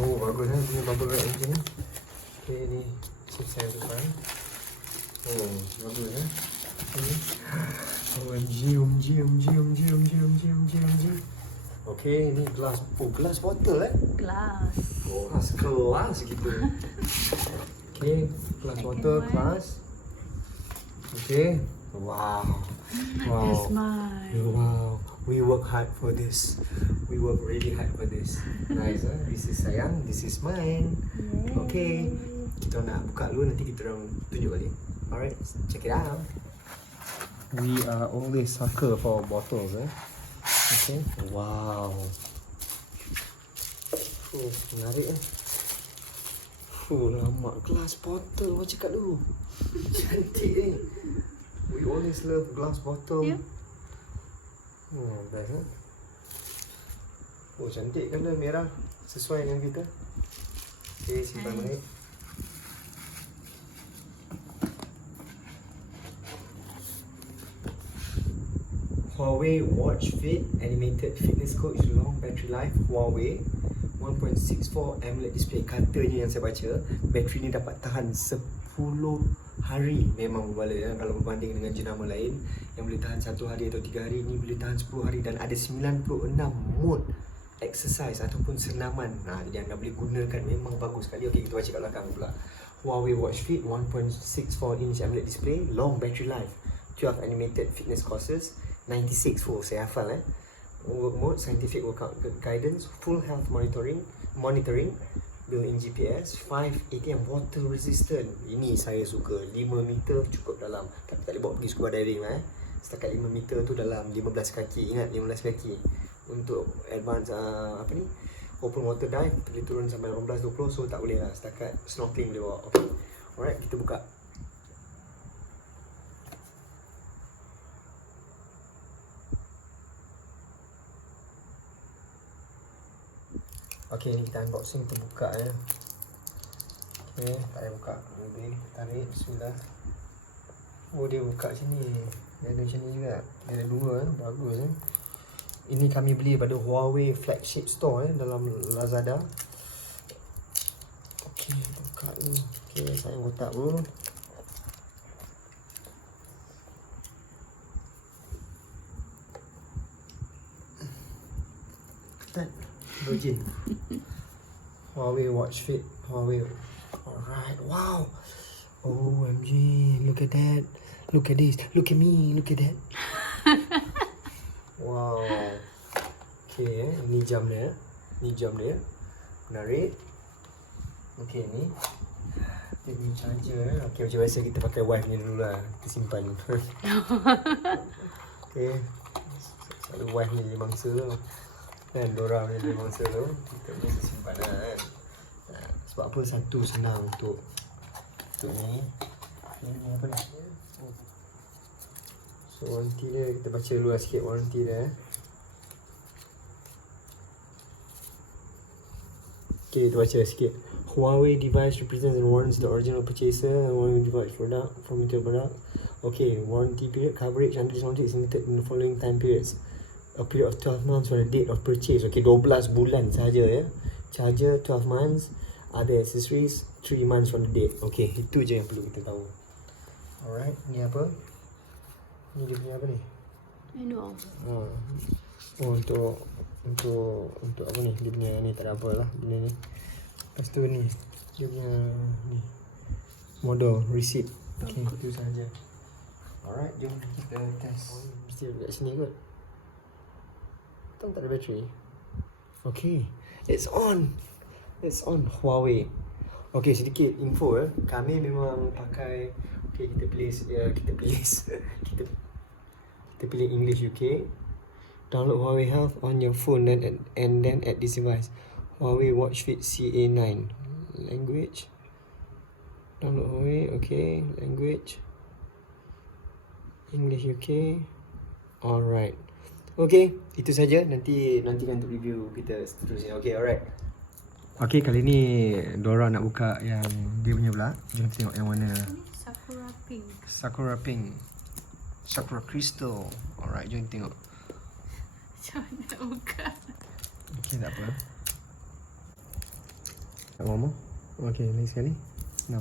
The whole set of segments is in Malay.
Oh, bagus kan punya bubble wrap macam ni. Okay, ni chips saya depan. Oh, bagus kan. OMG, OMG, OMG, OMG, OMG, OMG, OMG, OMG. Okay, ni gelas. Oh, gelas botol Kelas. Oh, kelas gitu. Okay, gelas botol, kelas. Okay. Wow. Wow. That's mine. Wow. We work hard for this. We work really hard for this. Nice, huh? This is sayang. This is mine. Yay. Okay. Kita nak buka dulu, nanti kita orang tunjuk balik. Alright, check it out. We are always sucker for bottles, eh? Okay. Wow. Menarik, eh? Lama glass bottle. Awak cakap dulu. Cantik, eh? We always love glass bottle. Yeah. Oh, best, eh? Oh, cantik colour merah. Sesuai dengan kita. Okay, simpan balik. Huawei Watch Fit Animated Fitness Coach Long Battery Life. Huawei 1.64 AMOLED display. Katanya yang saya baca, bateri ni dapat tahan 10 hari. Memang berbala ya, kalau berbanding dengan jenama lain yang boleh tahan 1 hari atau 3 hari, ni boleh tahan 10 hari dan ada 96 mode exercise ataupun senaman. Jadi anda boleh gunakan, memang bagus sekali. Okey, kita baca kat belakang pula. Huawei Watch Fit 1.64 inch AMOLED display, long battery life, 12 animated fitness courses, 96 full, saya hafal work mode, scientific workout guidance, full health monitoring, built-in GPS, 5 ATM, water resistant. Ini saya suka. 5 meter cukup dalam. Tapi tak boleh bawa pergi scuba diving Setakat 5 meter tu dalam 15 kaki. Ingat 15 kaki. Untuk advance open water dive kita boleh turun sampai 18-20, so tak boleh lah. Setakat snorkeling boleh bawa. Okay. Alright, kita buka. Okay, ni kita unboxing, kita buka ya. Okay, tak payah buka. Lebih tarik, bismillah. Oh, dia buka sini. Dia ada macam ni juga. Dia ada dua, bagus. Ini kami beli pada Huawei flagship store dalam Lazada. Okay, kita buka ni. Okay, saya kotak dulu. Virgin. Huawei Watch Fit. Huawei. Alright. Wow. OMG. Look at that. Look at this. Look at me. Look at that. Wow. Okay. Ni jam dia. Ni jam dia. Menarik. Okay, ni. Dia punya charger. Okay, macam biasa kita pakai wife ni dulu lah. Kita simpan. Okay. Selalu wife ni jadi mangsa tu. Dan dorang ni dia mangsa tu, kita biasa simpan kan. Sebab apa? Satu senang untuk ni. Ini apa ni? So warranty dia, kita baca dulu sikit warranty dia. Okay, kita baca sikit. Huawei device represents and warrants the original purchaser and Huawei device product from retail product. Okay, warranty period coverage under this warranty is limited in the following time periods. A period of 12 months from the date of purchase. Okay, 12 bulan saja ya. Charger 12 months. Other accessories 3 months from the date. Okay, itu je yang perlu kita tahu. Alright, ni apa? Ni dia punya apa ni? I know. Oh, untuk apa ni? Dia punya ni tak ada apa lah benda ni. Lepas tu ni, dia punya ni model receipt. Okay, itu sahaja. Alright, jom kita test. Mesti ada kat sini kot. Tak ada bateri. Okay, it's on. It's on. Huawei. Okay, sedikit info kami memang pakai. Okay, kita pilih English UK. Download Huawei Health on your phone and then add this device. Huawei Watch Fit CA9. Language. Download Huawei. Okay, language. English UK. Alright. Okay, itu saja. Nantikan untuk review kita seterusnya. Okay, alright. Okay, kali ni Dora nak buka yang dia punya pula. Jom tengok yang mana. Sakura pink. Sakura pink. Sakura crystal. Alright, jom tengok. Macam mana nak buka? Okay, tak apa. One more. Okay, lagi sekali. No.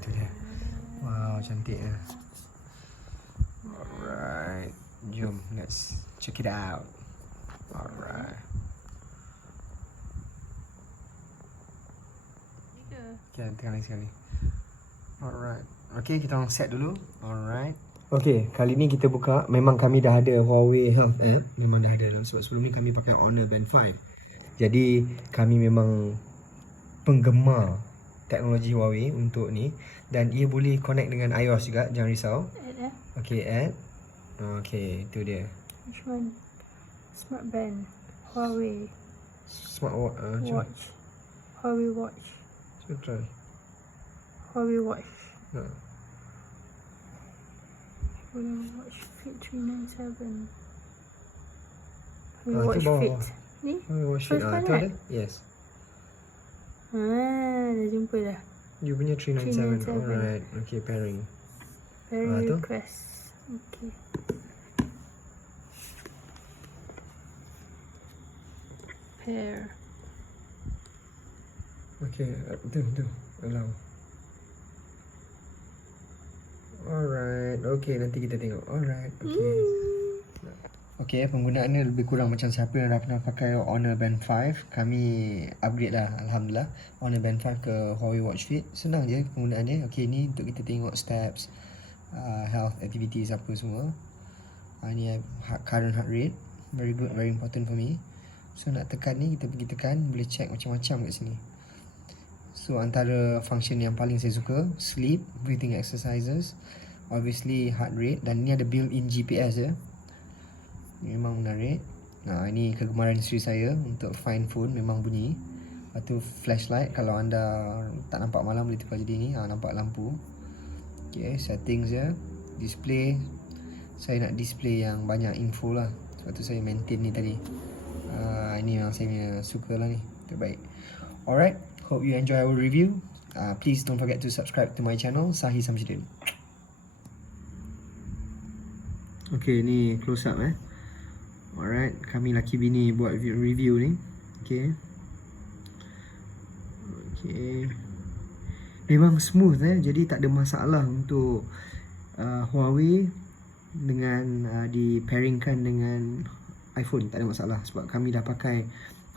Tu dia. Wow, cantik ya. Alright. Jom, let's check it out. Alright. Okay, tengok lagi sekali. Alright. Okay, kita orang set dulu. Alright. Okay, kali ni kita buka. Memang kami dah ada Huawei Health app. Memang dah ada dalam sebab sebelum ni kami pakai Honor Band 5. Jadi kami memang penggemar teknologi Huawei untuk ni. Dan ia boleh connect dengan iOS juga, jangan risau. Add Okay, add. Okay, itu dia. Which one? Smart band. Huawei. Smart Watch. Huawei Watch. Cuba try. Huawei Watch. Ha. Huawei Watch Fit 397. Ah, Huawei tu Watch bawah. Fit. Ni? Huawei Watch Fit. First one Tu kan? ada? Yes. Dah jumpa dah. You punya 397. 397. Alright. Okay, pairing. Very tu? request. Okay. Pair. Okay, tu. Allow. Alright. Okay, nanti kita tengok. Alright. Okay. Okay, penggunaannya lebih kurang macam siapa yang dah pernah pakai Honor Band 5. Kami upgrade lah, Alhamdulillah. Honor Band 5 ke Huawei Watch Fit. Senang je penggunaannya. Okay, ni untuk kita tengok steps, health, activities apa semua. Ni current heart rate. Very good, very important for me. So nak tekan ni, kita pergi tekan. Boleh check macam-macam kat sini. So antara function yang paling saya suka, sleep, breathing exercises, obviously heart rate. Dan ni ada built-in GPS je. Memang menarik. Ini kegemaran isteri saya untuk find phone, memang bunyi. Lepas tu flashlight, kalau anda tak nampak malam boleh tukar jadi ni. Nampak lampu. Okay, settings je. Display, saya nak display yang banyak info lah. Sebab tu saya maintain ni tadi. Ini yang saya suka lah ni. Terbaik. Alright, hope you enjoy our review. Please don't forget to subscribe to my channel, Sahih Samsudin. Okay, ni close up Alright, kami laki bini buat review ni. Okay. Memang smooth jadi tak ada masalah untuk Huawei dengan di pairingkan dengan iPhone, tak ada masalah sebab kami dah pakai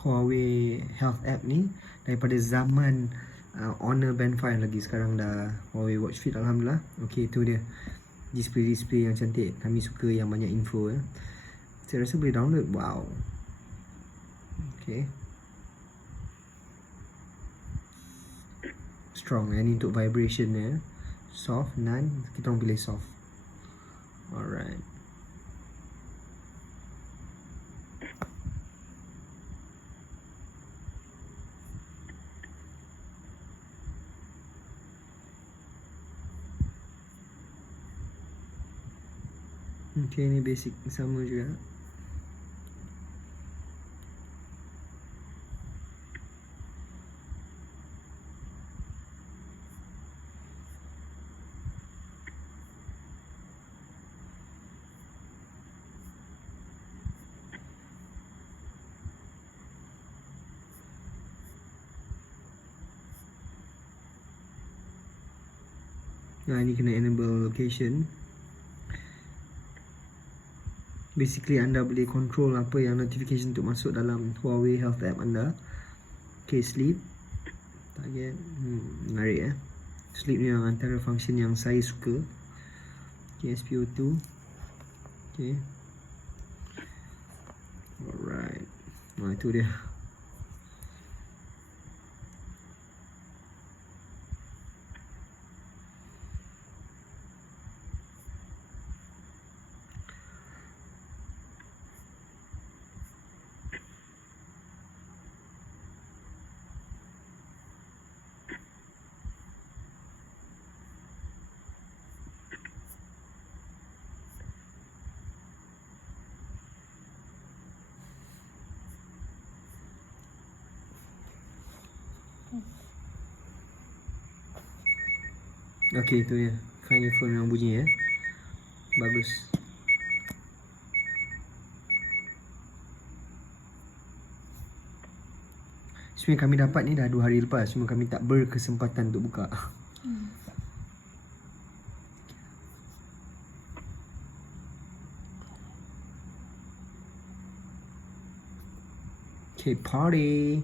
Huawei Health app ni daripada zaman Honor Band 5 lagi. Sekarang dah Huawei Watch Fit, Alhamdulillah. Okay, tu dia display yang cantik. Kami suka yang banyak info Saya rasa boleh download. Wow. Okay. Strong ni untuk vibration Soft, none. Kita orang pilih soft. Alright. Okay, ni basic sama juga. Ini kena enable location. Basically anda boleh control apa yang notification untuk masuk dalam Huawei Health app anda. Okay, sleep, target, menarik Sleep ni yang antara function yang saya suka. Okay, SpO2. Okay. Alright. Itu dia. Okay, itu ya. Find your phone yang bunyi Bagus. Sebenarnya kami dapat ni dah 2 hari lepas. Cuma kami tak berkesempatan untuk buka. Okay, party.